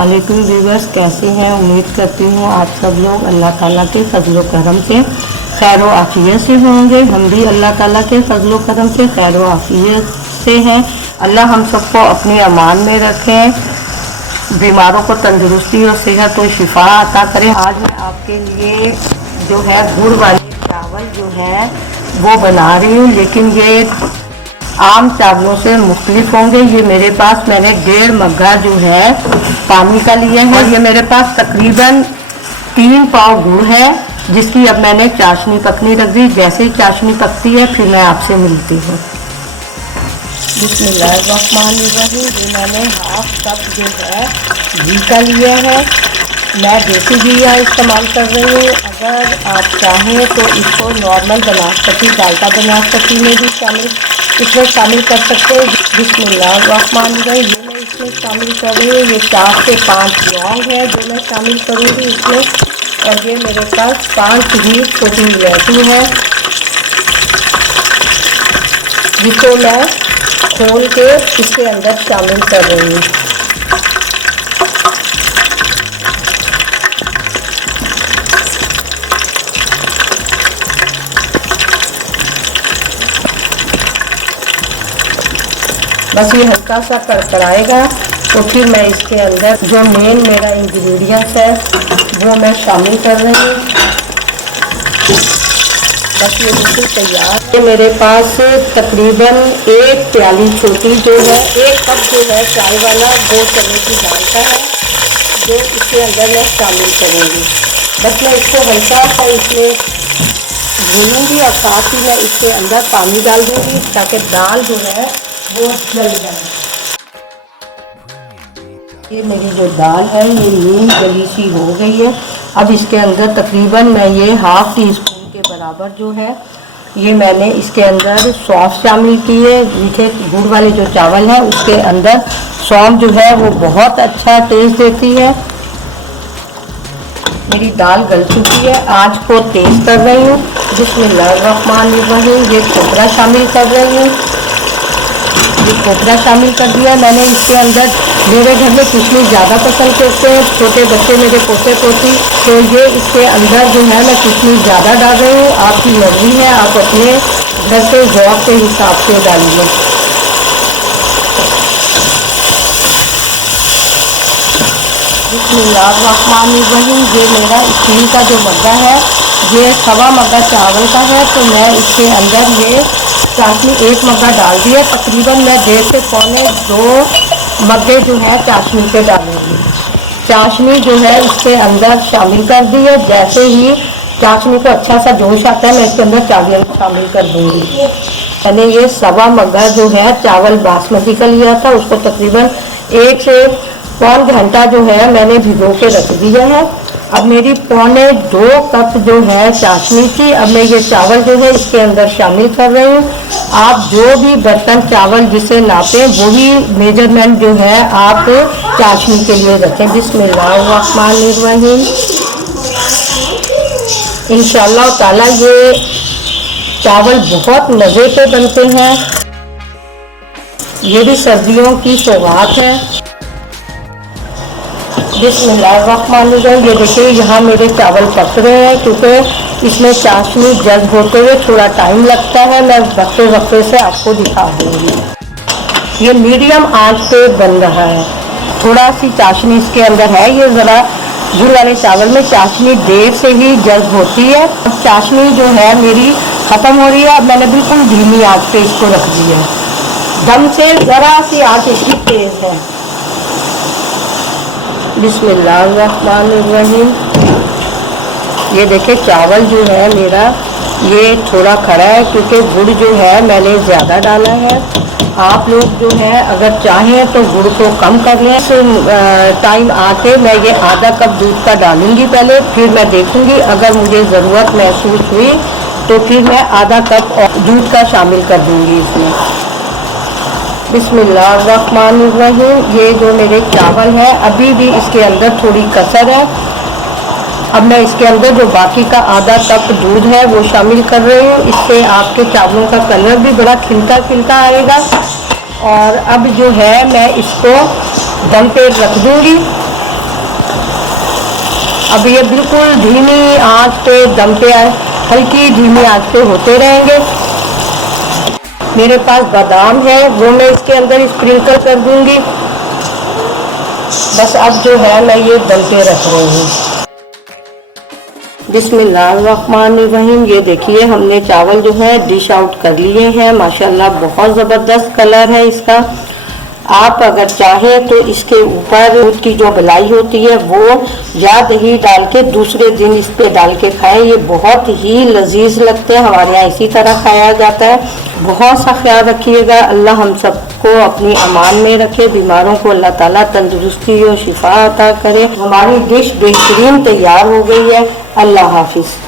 अस्सलामुअलैकुम व्यूअर्स, कैसे हैं। उम्मीद करती हूँ आप सब लोग अल्लाह ताला के फजलो करम से खैर आफियत से होंगे। हम भी अल्लाह ताला के फजलो करम से खैर आफियत से हैं। अल्लाह हम सबको अपने अमान में रखें, बीमारों को तंदुरुस्ती और सेहत और शिफा अता करें। आज मैं आपके लिए जो है गुड़ वाले चावल जो है वो बना रही हूँ, लेकिन ये आम चावलों से मुख्तलिफ होंगे। ये मेरे पास मैंने 1.5 मग्गा जो है पानी का लिया है। ये मेरे पास तकरीबन 3 पाव गुड़ है, जिसकी अब मैंने चाशनी पकनी रख दी। जैसे ही चाशनी पकती है फिर मैं आपसे मिलती हूँ। बिस्मिल्लाहिर्रहमानिर्रहीम। ये मैंने हाफ कप जो है घी का लिया है। मैं देसी घी इस्तेमाल कर रही हूँ। अगर आप चाहें तो इसको नॉर्मल बनास्पति डालडा बनास्पति में भी इसमें शामिल कर सकते हैं। बिस्मिल्लाहिर्रहमानिर्रहीम। ये मैं इसमें शामिल कर रही हूँ। ये 4 से 5 लौंग है जो मैं शामिल करूँगी इसमें, और ये मेरे पास 5 ही छोटी इलायची है, जिसको मैं खोल के इसके अंदर शामिल कर रही हूँ। बस ये हल्का सा कड़कड़ाएगा तो फिर मैं इसके अंदर जो मेन मेरा इंग्रेडिएंट्स है वो मैं शामिल कर रही हूँ। बस ये बिल्कुल तैयार है। मेरे पास तकरीबन 1 प्याली छोटी जो है 1 कप जो है चाय वाला वो चने की दाल का है, जो इसके अंदर मैं शामिल करूँगी। बस मैं इसको हल्का सा इसमें भूनूँगी और साथ ही मैं इसके अंदर पानी डाल दूँगी ताकि दाल जो है वो जल जाए। ये मेरी जो दाल है ये नीम जली सी हो गई है। अब इसके अंदर तकरीबन मैं ये ½ टी स्पून के बराबर जो है ये मैंने इसके अंदर सौंफ शामिल की है। मीठे गुड़ वाले जो चावल हैं उसके अंदर सौंफ जो है वो बहुत अच्छा टेस्ट देती है। मेरी दाल गल चुकी है। आँच को तेज़ कर रही हूँ। बिस्मिल्लाहिर्रहमानिर्रहीम। ये खोपरा शामिल कर रही हूँ। ये खोपरा शामिल कर दिया मैंने इसके अंदर। मेरे घर में किशमिश ज़्यादा पसंद करते हैं छोटे बच्चे, मेरे पोते पोती, तो ये इसके अंदर जो है मैं किशमिश ज़्यादा डाल रही हूँ। आपकी मर्ज़ी है, आप अपने घर के ज़ौक़ के हिसाब से डालिए। बिस्मिल्लाहिर्रहमानिर्रहीम। ये मेरा स्टील का जो मग्गा है ये 1.25 मग्गा चावल का है, तो मैं इसके अंदर ये चाशनी 1 मग्गा डाल दिया। तकरीबन मैं 1.5 से पौने 2 मग्गे जो है चाशनी के डालूंगी। चाशनी जो है इसके अंदर शामिल कर दी है। जैसे ही चाशनी को अच्छा सा जोश आता है मैं इसके अंदर चावल शामिल कर दूंगी। मैंने ये 1.25 मग्गा जो है चावल बासमती का लिया था, उसको तकरीबन 1 से पौन घंटा जो है मैंने भिगो के रख दिया है। अब मेरी 1.25 कप जो है चाशनी थी। अब मैं ये चावल जो है इसके अंदर शामिल कर रही हूँ। आप जो भी बर्तन चावल जिसे नापें वही मेजरमेंट जो है आप चाशनी के लिए रखें। बिस्मिल्लाहिर्रहमानिर्रहीम। इंशाअल्लाह ताला ये चावल बहुत मज़े के बनते हैं। ये भी सर्दियों की सौगात है। बिस्मिल्लाहिर्रहमानिर्रहीम। ये देखिए यहाँ मेरे चावल पक रहे हैं, क्योंकि इसमें चाशनी जज्ब होते हुए थोड़ा टाइम लगता है। मैं वक्फे वक्फे से आपको दिखा दूँगी। ये मीडियम आंच पे बन रहा है। थोड़ा सी चाशनी इसके अंदर है। ये ज़रा गुड़ वाले चावल में चाशनी देर से ही जज्ब होती है। अब चाशनी जो है मेरी ख़त्म हो रही है। अब मैंने बिल्कुल धीमी आंच पे इसको रख दिया है। दम से ज़रा सी आंच इसकी तेज़ है। बिस्मिल्लाहिर्रहमानिर्रहीम। ये देखिए चावल जो है मेरा ये थोड़ा खड़ा है, क्योंकि गुड़ जो है मैंने ज़्यादा डाला है। आप लोग जो है अगर चाहें तो गुड़ को कम कर लें। टाइम आके मैं ये ½ कप दूध का डालूंगी पहले, फिर मैं देखूंगी अगर मुझे ज़रूरत महसूस हुई तो फिर मैं ½ कप और दूध का शामिल कर दूंगी इसमें। बिस्मिल्लाहिर्रहमानिर्रहीम। ये जो मेरे चावल है अभी भी इसके अंदर थोड़ी कसर है। अब मैं इसके अंदर जो बाकी का ½ कप दूध है वो शामिल कर रही हूँ। इससे आपके चावलों का कलर भी बड़ा खिलता खिलता आएगा। और अब जो है मैं इसको दम पे रख दूँगी अब ये बिल्कुल धीमी आंच पे दम पे हल्की धीमी आंच पे होते रहेंगे। मेरे पास बादाम है वो मैं इसके अंदर स्प्रिंकल कर दूंगी। बस अब जो है मैं ये दम पे रख रही हूँ। बिस्मिल्लाहिर्रहमानिर्रहीम। ये देखिए हमने चावल जो है डिश आउट कर लिए हैं। माशाल्लाह बहुत ज़बरदस्त कलर है इसका। आप अगर चाहें तो इसके ऊपर दूध की जो मलाई होती है वो या दही डाल के दूसरे दिन इस पे डाल के खाएं। ये बहुत ही लजीज लगते हैं। हमारे यहाँ इसी तरह खाया जाता है। बहुत सा ख्याल रखिएगा। अल्लाह हम सबको अपनी अमान में रखे। बीमारों को अल्लाह ताला तंदुरुस्ती और शिफा अता करे। हमारी डिश बेहतरीन तैयार हो गई है। अल्लाह हाफिज़।